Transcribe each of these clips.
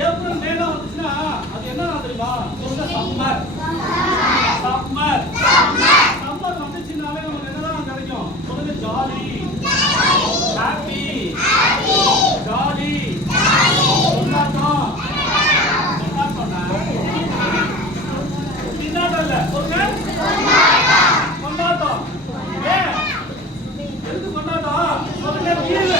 April May தான் வந்துச்சுன்னா அது என்ன தெரியுமா சம்மர். சம்மர் வந்துச்சுனாலே நமக்கு என்னதான் கிடைக்கும் சொல்லுங்க ஜாலி ஹாப்பி ஜாலி கொண்டாட்டம் கொண்டாட்டம்னா கொண்டாட்டம் இல்ல சொல்லுங்க கொண்டாட்டம் ஏன் எதுக்கு கொண்டாட்டம் சொல்லுங்க லீவு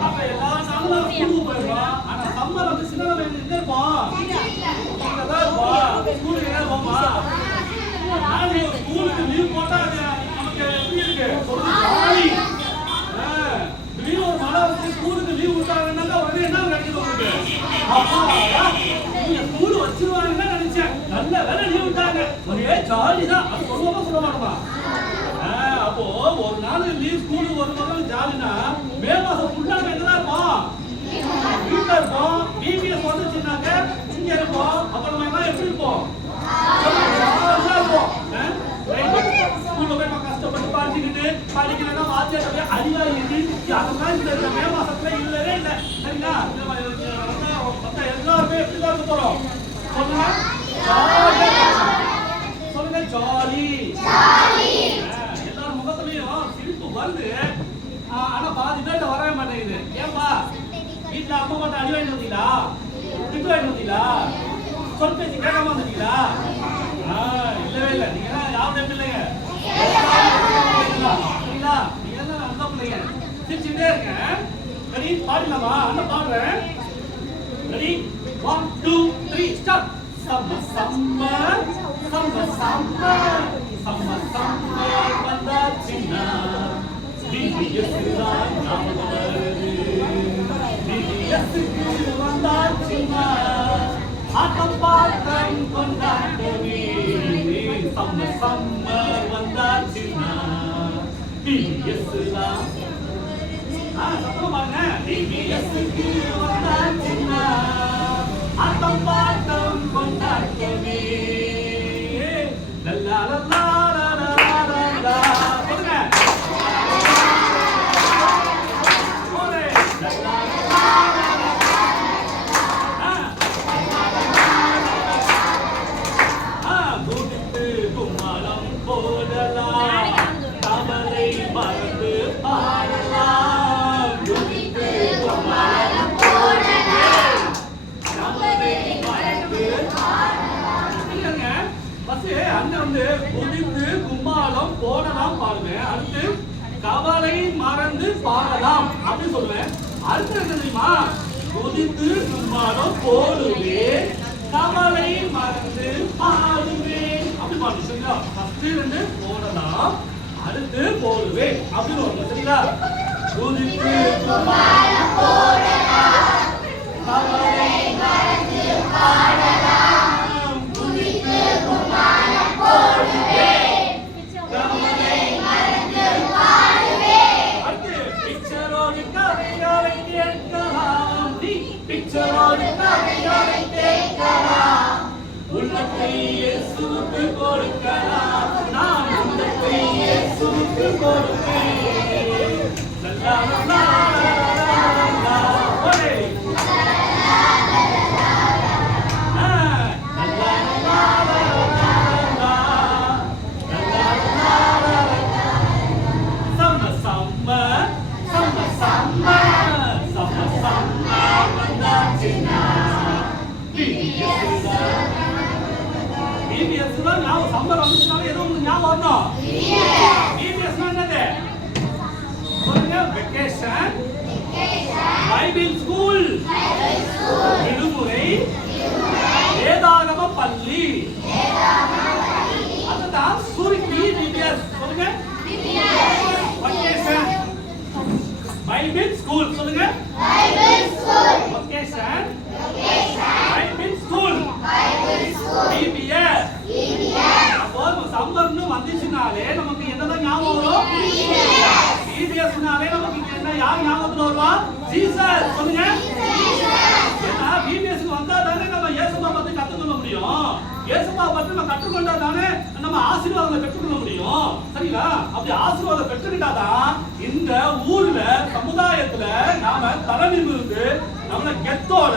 அப்ப எல்லா நாளும் ஸ்கூலுக்கு போயிருவோம் ஆனா சம்மர் வந்து சின்ன நம்ம எங்க இருப்போம் இங்க தான் இருப்போம் ஸ்கூலுக்கு எங்க இருப்போமா நாளைக்கு ஸ்கூலுக்கு லீவ் போட்டா அது நமக்கு எப்படி இருக்கு சொல்லுங்க ஜாலி திடீர்னு ஒரு மழை வந்து ஸ்கூலுக்கு லீவ் உடனே என்ன கிடைக்குது உங்களுக்கு? அப்பாடா, நீங்க ஸ்கூல் வச்சிருவாங்கன்னு நினைச்சேன். நல்ல வேலை லீவ் விட்டாங்க. ஒரே ஜாலி தான். அது சொல்லுவோமா சொல்ல மாட்டோமா? ஆ, அப்போ ஒரு நாள் லீவ் ஸ்கூலுக்கு ஒரு நாள் ஜாலினா மே மாசம் ஃபுல்லா நம்ம எங்கதான் இருப்போம்? வீட்டுல இருப்போம். பிபிஎஸ் வந்துச்சுனாக்க இங்க இருப்போம். அப்ப நம்ம எல்லாம் எப்படி இருப்போம் ஜாலியா இருப்போம் ஆ? ரைட். ஸ்கூல்ல போய் நம்ம கஷ்டப்பட்டு படிச்சுக்கிட்டு படிக்கலைன்னா வாத்தியார் அப்படியே அடிவாங்கிட்டு அதெல்லாம் இந்த இந்த மே மாசத்துல இல்லவே இல்லை சரிங்களா இந்த மாதிரி வந்து மொத்த எல்லாருமே தான் போறோம் சொல்லுங்க சொல்லுங்க ஜாலி. எல்லார் முகத்துலயும் சிரிப்பு வருது. ஆனா பாதி பேர்ட்ட வரவே மாட்டேங்குது. ஏன்பா? வீட்டுல அம்மா மட்டும் அடி வாங்கிட்டு வந்தீங்களா? திட்டு வாங்கிட்டு வந்தீங்களா? சொல் பேச்சு கேட்காம வந்துட்டீங்களா? இல்லவே இல்லை. நீங்க எல்லாம் யாருடைய பிள்ளைங்க? சரிங்களா நீங்க எல்லாம் அந்த பிள்ளைங்க. சிரிச்சுட்டே இருக்கேன். ரெடி? பாடலாமா அண்ணன் பாடுறேன். Ready? One two three start summer summer summer summer summer summer வந்தாச்சுன்னா டிடிஎஸ் தான் ஞாபகம் வருது டிடிஎஸ்க்கு வந்தாச்சுன்னா ஆட்டம் பாட்டம் கொண்டாட்டமே சம்ம சம்மர் வந்தாச்சுன்னா டிடிஎஸ் தான் ஆ, சத்தமா கவலை மறந்து பாடலாம் அப்படின்னு சொல்லுவேன். அடுத்து என்ன தெரியுமா? கொதித்து கும்மாளம் போடுவே கவலை மறந்து பாடுவே. அப்படி பாடு சரிங்களா? ஃபர்ஸ்ட் ரெண்டு போடலாம் அடுத்து போடுவே அப்படின்னு வரும் சரிங்களா? கொதித்து கும்மாளம் போடலாம் பிக்சரோடு கதைகளை கேட்கலாம் உள்ளத்தை இயேசுவுக்கு கொடுக்கலாம் நான் உள்ளத்தை இயேசுவுக்கு கொடுப்பேன் ஏதோ உங்களுக்கு ஞாபகம் வரணும் பிபிஎஸ் என்னது சொல்லுங்க வெக்கேஷன் பைபிள் ஸ்கூல் விடுமுறை வேதாகம பள்ளி அதுதான் சுருக்கி பிபிஎஸ் சொல்லுங்க வெக்கேஷன் பைபிள் ஸ்கூல் சொல்லுங்க வெக்கேஷன் பைபிள் ஸ்கூல் பிபிஎஸ் அப்போ நம்ம சம்மர்னு வந்துச்சுனாலே நமக்கு என்னதான் ஞாபகம் வரும் பிபிஎஸ்னாலே நமக்கு என்ன யார் ஞாபகத்துல வருவா? ஜீசஸ் சொல்லுங்க. ஏன்னா பிபிஎஸ்க்கு வந்தா தானே நம்ம இயேசுமா பத்தி கத்துக்கொள்ள முடியும். இயேசுமா பத்தி நம்ம கற்றுக்கொண்டா தானே நம்ம ஆசீர்வாதத்தை பெற்றுக்கொள்ள முடியும். சரிங்களா? அப்படி ஆசீர்வாதம் பெற்றுக்கிட்டாதான் இந்த ஊர்ல சமுதாயத்துல நாம தலை இருந்து நம்மள கெத்தோட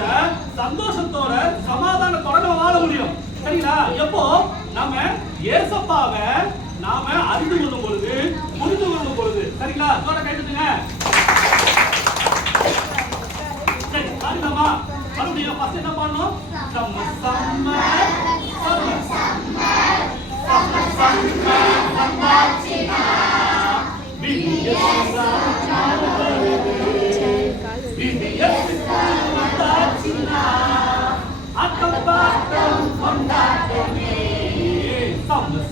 சந்தோஷத்தோட சமாதான நம்ம வாழ முடியும். சரிங்களா? எப்போ? நம்ம ஏசப்பாவ நாம அறிந்து கொள்ளும் பொழுது புரிந்து கொள்ளும் பொழுது. சரிங்களா? அதோட கைவிடுங்க சரி பாருங்கம்மா. மறுபடியும் ஃபர்ஸ்ட் என்ன பண்ணணும் சம்ம சம்ம. சம்ம சம்ம கொண்டாட்டமே.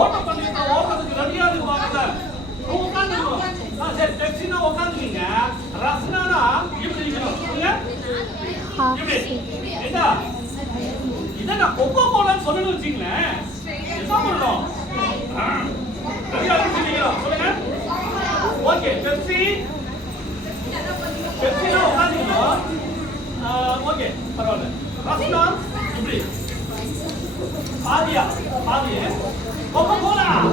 ஓட்ட பந்தயத்தை ஓடுறதுக்கு ரெடியா இருக்கு பாருங்க உட்காந்துக்கணும் சரி டெக்ஸினா உட்காந்துக்கீங்க ரசனானா இப்படி இப்படி. ஏண்டா? இதை நான் கொக்கோ கோலான்னு சொல்லணும்னு வச்சுங்களேன் ஓகே பெப்சி. பெப்சினா உட்காந்துக்கணும் ஓகே பரவாயில்ல. ரசனா இப்படி. பாதியா? பாதியே. 我不哭了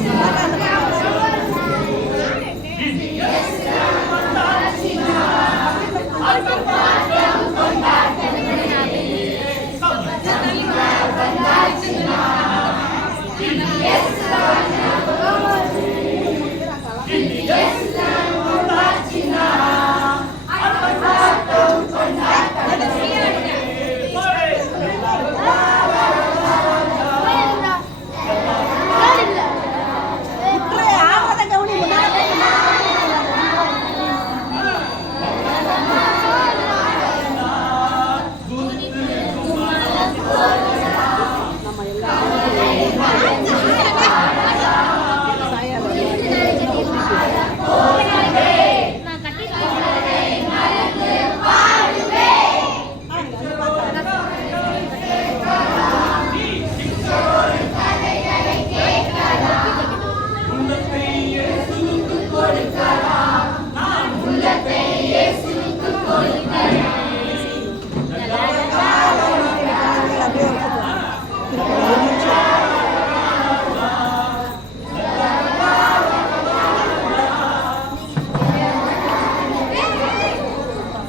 Baka